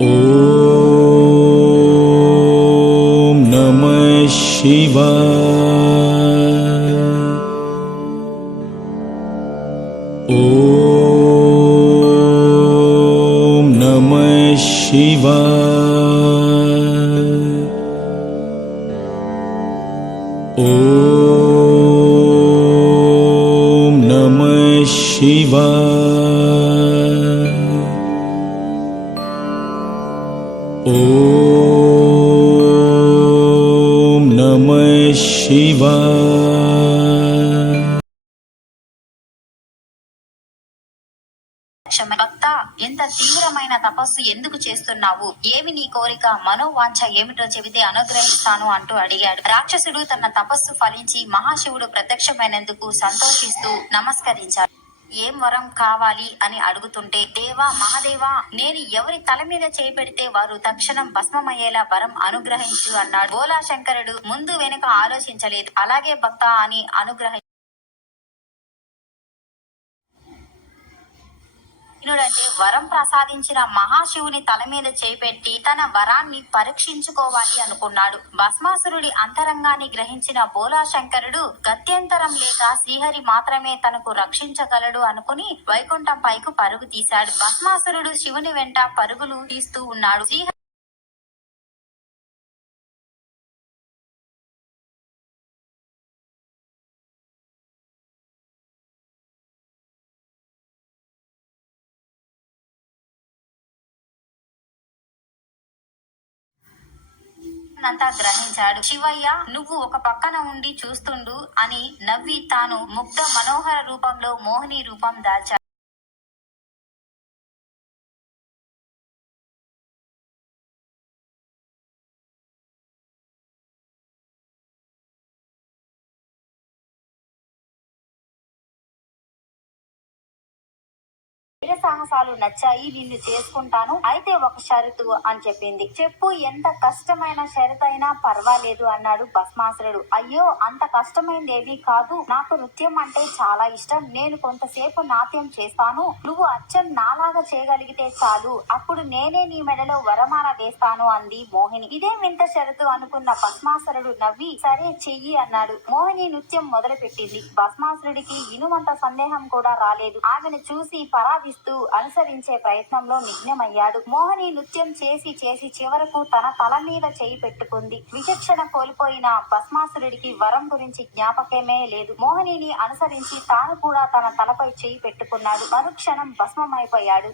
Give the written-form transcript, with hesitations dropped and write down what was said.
ఓం నమః శివాయ. ఓం నమః శివాయ. ఓం నమః శివాయ. ఓం నమః శివాయ. భక్త, ఎంత తీవ్రమైన తపస్సు ఎందుకు చేస్తున్నావు? ఏమి నీ కోరిక, మనోవాంఛ ఏమిటో చెబితే అనుగ్రహిస్తాను అంటూ అడిగాడు. రాక్షసుడు తన తపస్సు ఫలించి మహాశివుడు ప్రత్యక్షమైనందుకు సంతోషిస్తూ నమస్కరించాడు. ఏం వరం కావాలి అని అడుగుతుంటే, దేవా మహాదేవా, నేను ఎవరి తల మీద చేపెడితే వారు తక్షణం భస్మమయ్యేలా వరం అనుగ్రహించు అన్నాడు. బోలా శంకరుడు ముందు వెనుక ఆలోచించలేదు. అలాగే భక్త అని అంటే వరం ప్రసాదించిన మహాశివుని తల మీద చేపెట్టి తన వరాన్ని పరీక్షించుకోవాలి అనుకున్నాడు. భస్మాసురుడి అంతరంగాన్ని గ్రహించిన బోలా శంకరుడు గత్యంతరం లేక శ్రీహరి మాత్రమే తనకు రక్షించగలడు అనుకుని వైకుంఠం పైకు పరుగు తీశాడు. భస్మాసురుడు శివుని వెంట పరుగులు తీస్తూ ఉన్నాడు. అంతా గ్రహించాడు. శివయ్య, నువ్వు ఒక పక్కన ఉండి చూస్తుండు అని నవ్వి తాను ముగ్ధ మనోహర రూపంలో మోహిని రూపం దాల్చాడు. సాహసాలు నచ్చాయి, నిన్ను చేసుకుంటాను, అయితే ఒక షరతు అని చెప్పింది. చెప్పు, ఎంత కష్టమైన షరతు అయినా పర్వాలేదు అన్నాడు భస్మాసురుడు. అయ్యో, అంత కష్టమైందేమీ కాదు, నాకు నృత్యం అంటే చాలా ఇష్టం, నేను కొంతసేపు నాట్యం చేస్తాను, నువ్వు అచ్చం నాలాగా చేయగలిగితే చాలు, అప్పుడు నేనే నీ మెడలో వరమాల వేస్తాను అంది మోహిని. ఇదే వింత షరతు అనుకున్న భస్మాసురుడు నవ్వి సరే చెయ్యి అన్నాడు. మోహిని నృత్యం మొదలు పెట్టింది. భస్మాసురుడికి ఇనుమంత సందేహం కూడా రాలేదు. ఆమెను చూసి పరాదిస్తూ అనుసరించే ప్రయత్నంలో నిఘ్నమయ్యాడు. మోహిని నృత్యం చేసి చేసి చివరకు తన తల మీద చేయి పెట్టుకుంది. విచక్షణ కోల్పోయిన భస్మాసురుడికి వరం గురించి జ్ఞాపకమే లేదు. మోహినిని అనుసరించి తాను కూడా తన తలపై చేయి పెట్టుకున్నాడు. మరుక్షణం భస్మమైపోయాడు.